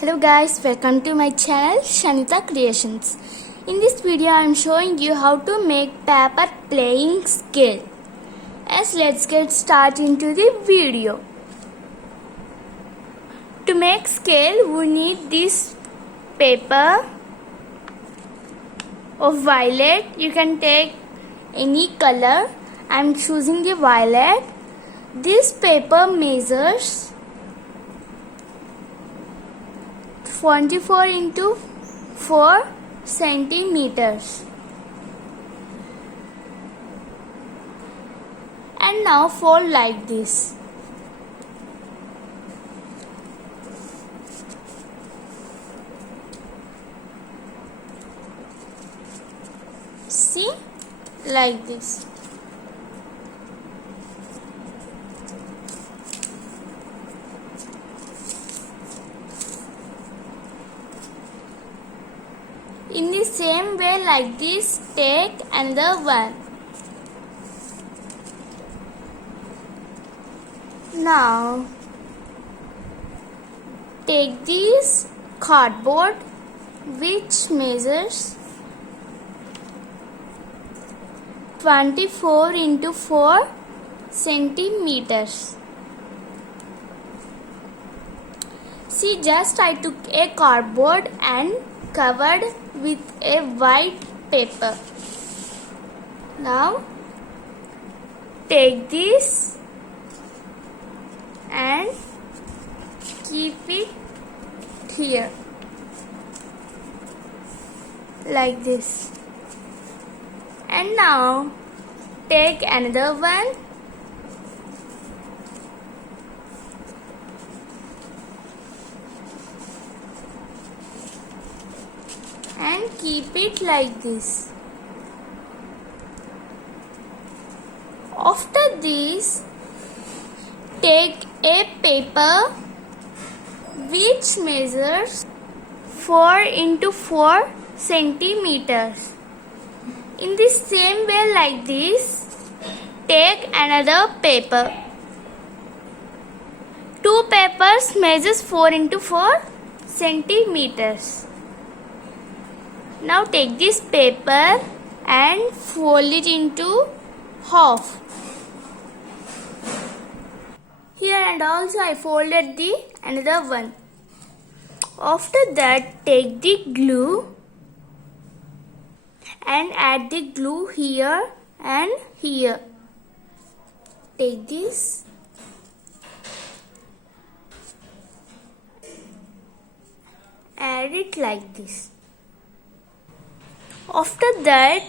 Hello guys, welcome to my channel Shanita Creations. In this video I am showing you how to make paper playing scale. Let's get started into the video. To make scale we need this paper of violet. You can take any color. I am choosing the violet. This paper measures 24 into 4 centimeters. And now fold like this. See? Like this. In the same way like this, take another one. Now, take this cardboard which measures 24 into 4 centimeters. See, just I took a cardboard and covered with a white paper. Now take this and keep it here like this. And now take another one. And keep it like this. After this, take a paper which measures 4 into 4 centimeters. In the same way like this, take another paper. Two papers measures 4 into 4 centimeters. Now take this paper and fold it into half. Here and also I folded the another one. After that take the glue and add the glue here and here. Take this. Add it like this. After that,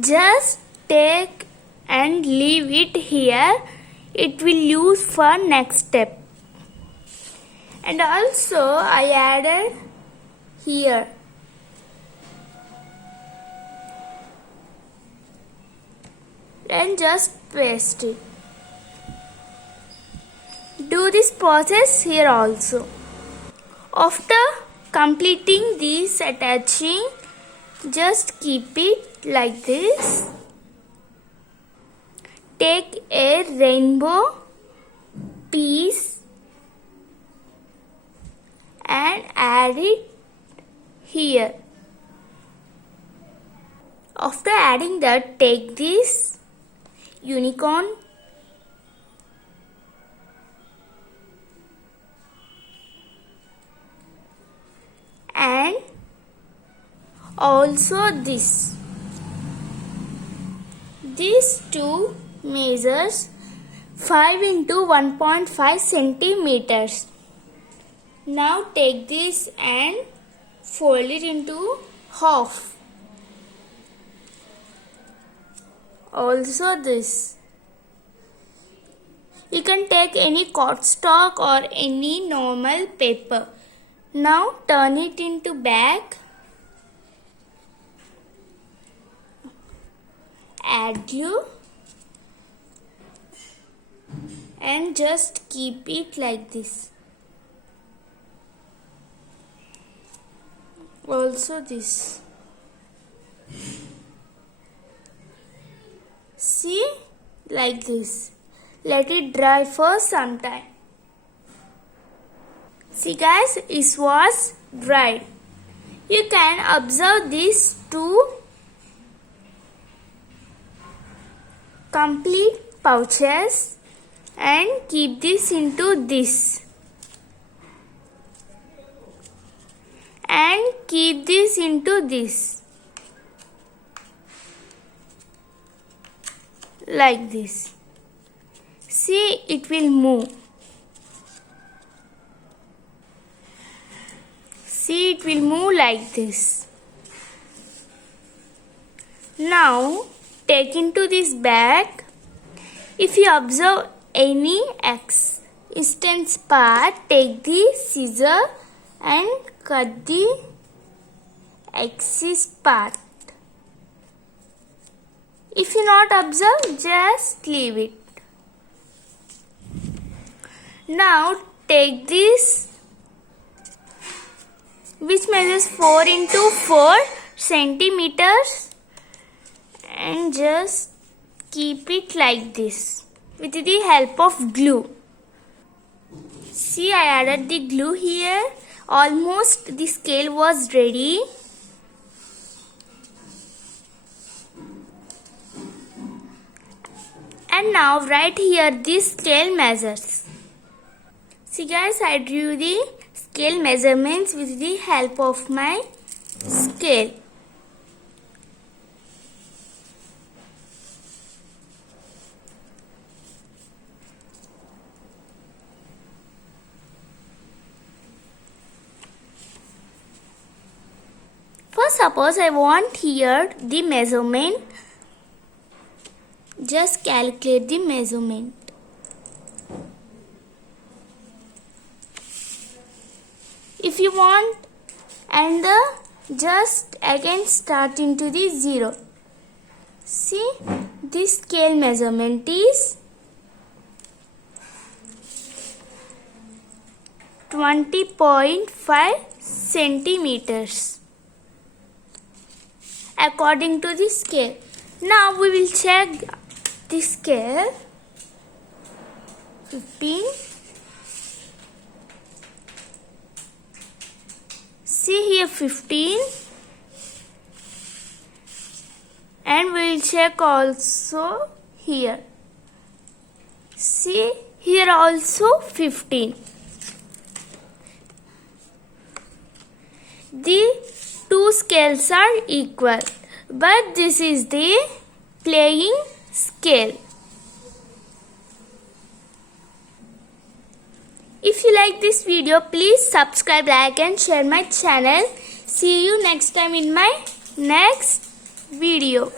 just take and leave it here. It will use for next step. And also I added here. And just paste it. Do this process here also. After completing this attaching, just keep it like this. Take a rainbow piece and add it here. After adding that, take this unicorn and also this. These two measures 5 into 1.5 centimeters. Now take this and fold it into half. Also this. You can take any cardstock or any normal paper. Now turn it into back. Add glue and just keep it like this. Also this. See, like this. Let it dry for some time. See guys, it was dried. You can observe these two complete pouches and keep this into this. And keep this into this. Like this. See, it will move. See, it will move like this. Now, take into this bag. If you observe any extends part, take the scissor and cut the excess part. If you not observe, just leave it. Now take this, which measures 4 into 4 centimeters, and just keep it like this with the help of glue. See, I added the glue here. Almost the scale was ready. And now write here the scale measures. See guys, I drew the scale measurements with the help of my scale. First, suppose I want here the measurement. Just calculate the measurement. If you want, and just again start into the 0. See, this scale measurement is 20.5 centimeters according to the scale. Now we will check the scale. 15. See here 15. And we will check also here. See here also 15. The two scales are equal, but this is the playing scale. If you like this video, please subscribe, like and share my channel. See you next time in my next video.